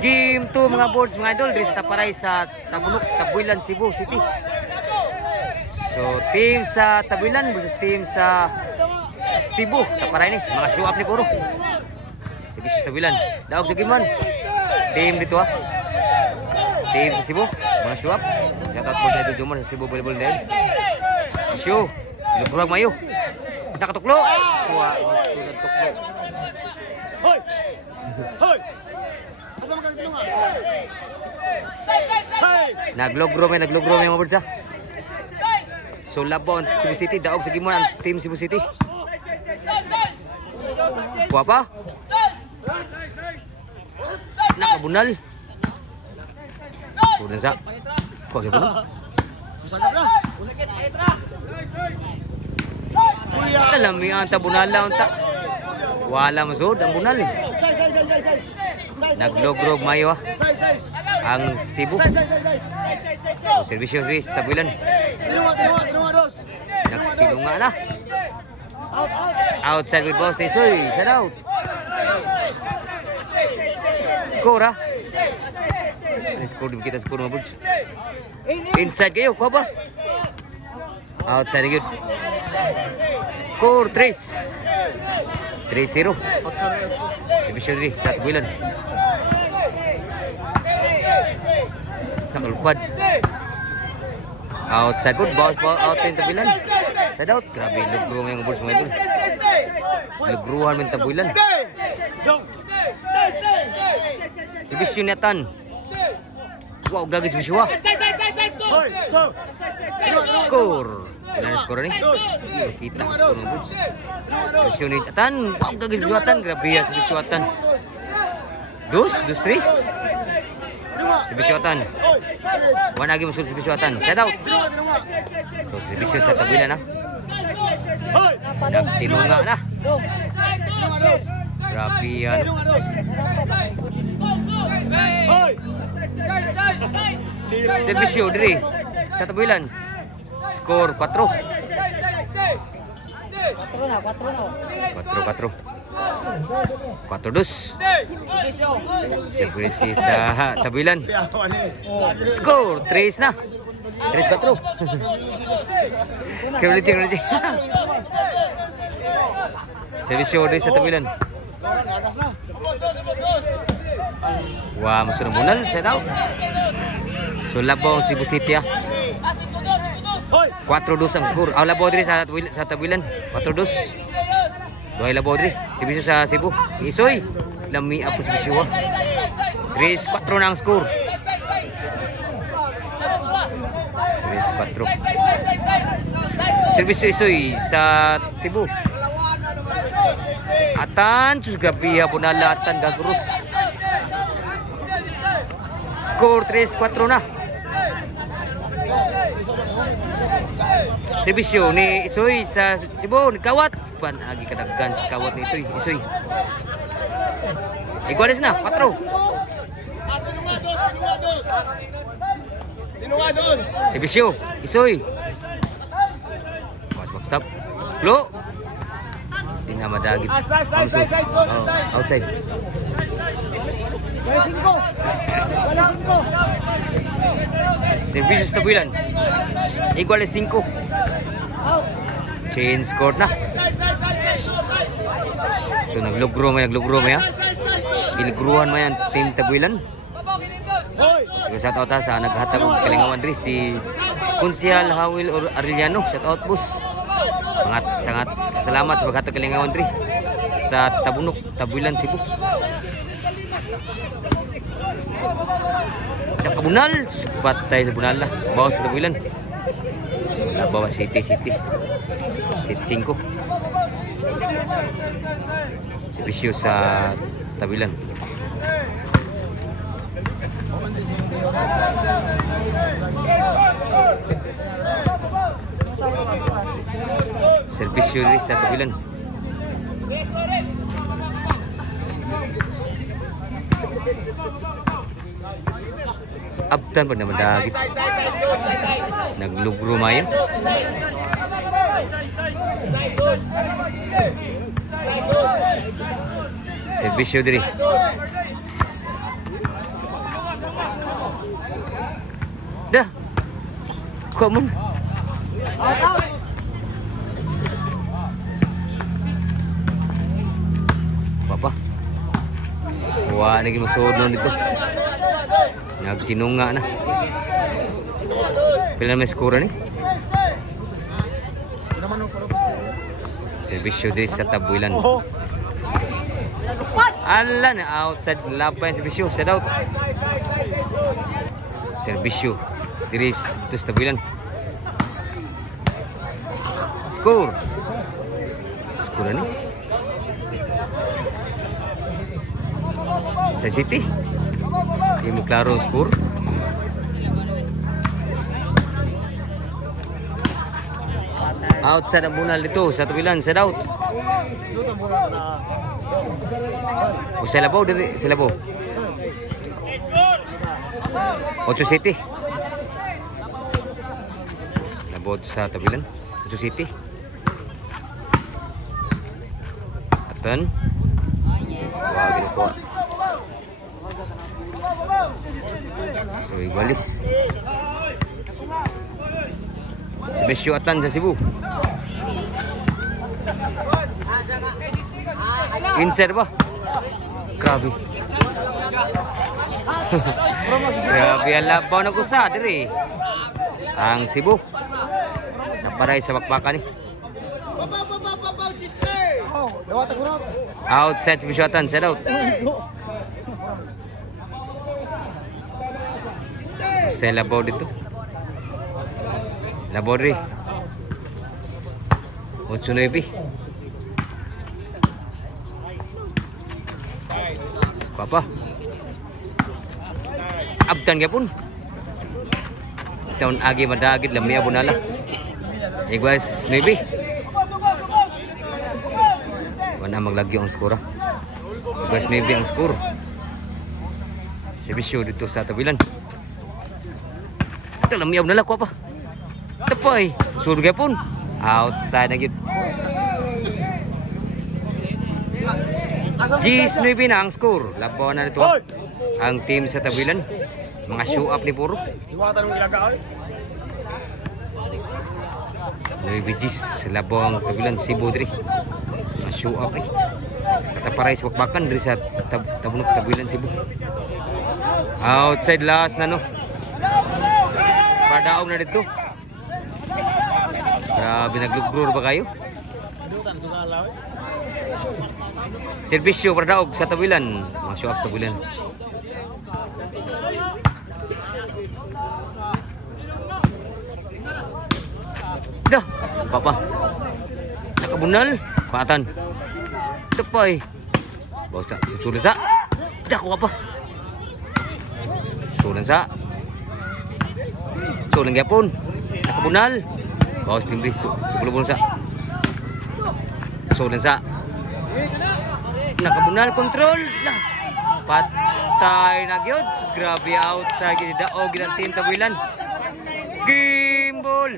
Game 2 mga boards, mga idol. Diri sa Taparay sa Tabunok, Tabuilan, Cebu City. So, team sa Tabuilan versus team sa Cebu. Taparay ni, mga show up ni Puro. Sige sa Tabuilan. Daog sa giman. Team dito ha. Team sa Cebu, mga show up. Shoutout po sa Idol Jomar sa Cebu Volleyball din. Show, lupurag mayo. Nakatuklo. Suwa, tuklo. Hoy! Hoy! Asa mo kang tulungan? Naglogro may mga boards ha. So labon Cebu City, daog sa gimon ang team Cebu City. Kuha pa? Nakabunal. Kuha sa. Kuha ka ba? Alam mo ang tabunal lang ta. Wala masud ang bunal. Naglogrog mayo ha. Ang Cebu. So, servisyo rin sa Tabuilan. Nagtinunga na. Outside with boss ni Soy. Set out. Score ha. Score din kita score mga buds. Inside kayo. Kuha ba? Outside good. Score 3-0. Servisyo rin sa Tabuilan. Nakalupad. Outside good. Bounce ball out in Tabuilan. Side out. Grabe. Lugro mo yung balls mga idol. Lugruhan mo yung Tabuilan. Ibisyo niyatan. Wow, gagis bisyo ha. Score. Ilan na score ni? Kita ang score mga balls. Ibisyo niyatan. Wow, gagis bisyuatan. Grabe ya sa bisyuatan. Dos, tres. Si bisyuatan. Wala lagi musul si bisyuatan. Set out. So si bisyo sa Tabuilan ha. Nagtinunga na. Grabe yan. Servisyo diri sa Tabuilan. Score 4. 4-4. Servisyo sa Tabuilan. Score 3 na. 3-4. Kaya servisyo diri sa Tabuilan. Wah, masuk na munal. Set out. So, labong Cebu City ha. 4-2 ang score. Aw, labo diri sa Tabuilan. 4-2. Doy labo diri. Servisyo sa Cebu. Isoy. Lami apo servisyo ha. 3-4 na ang score. 3-4. Servisyo Isoy sa Cebu. Atan, sus gabi ha po nalatan gagurus. Score 3-4 na. Servisyo ni Isoy sa Cebu, kawat. Panagi kadaggan sa kawat ni Isoy. Iguales na, 4. Servisyo, Isoy. Mas stop. Lo. Di na madagit. Outside. Servisyo sa Tabuilan. Iguales 5. Change score na. So naglugro mo ya. Ilgruhan mo yan team Tabuilan. So shout out sa naghatag og kalingawan diri si Kunsihal Hawil or Arellano. Shout out boss. Sangat salamat sa paghatag kalingawan diri sa Tabunok, Tabuilan, Cebu. Nakabunal, patay sa bunala. Bawas sa Tabuilan. Labaw City 5. Servisyo sa Tabuilan. Servisyo rin sa Tabuilan. Abtan pag naman dagit. Naglugro mayo. Servisyo diri. Dah. Common. Papa. Wah, lagi masud nun dito. Nagtinunga na. Pila na may score ni? Servisyo din sa tabuilan. Ala na outside lapay servisyo set out. Servisyo diri dito sa tabuilan. Score. Score ni. Sa City. Di mo klaro ang score. Outside ang bunal dito sa tabilan, set out. O sa labaw, diri, sa labaw. 8 City. Labaw sa tabilan, 8 City. Atan. Wah, ginakuha. So, ibalis. Sebesyo atan sa Cebu. Insert ba? Grabe. Grabe ang labaw na kusa diri. Ang Cebu. Naparay sa bakbakan ni. Outside sebesyo atan, set out. Sa labaw dito. Labaw diri. 8-9. Papa. Abtan gyapon. Taon agi madagid lamia bunala. Iguas 9. Wala maglagyo ang skora. Iguas 9 ang skor. Servisyo dito sa tabilan. Ito lamia bunala ko pa. Tepoy, suruh gyapon. Outside na gyud. G9 na ang score. Labaw na dito ang team sa tabilan. Mga show up ni puro. 9 Gs labaw ang tabilan Cebu diri. Mga show up ni. Kataparay sa bakbakan diri sa tabunok tabilan Cebu. Outside last na no. Padaog na dito. Grabe naglugrur ba kayo? Servisyo para daog sa tabilan. Mga show up sa tabilan. Dah, papa. Nakabunal, patan. Tepay. Bawa sa susulan sa. Dah ko apa? Susulan sa. Susulan gyapon. Nakabunal. Bawa sa timbris. Bulbul sa. Susulan sa. Nakabunal kontrol. Nah. Patay na gyud. Grabe outside gid daog ang team tabilan. Game ball.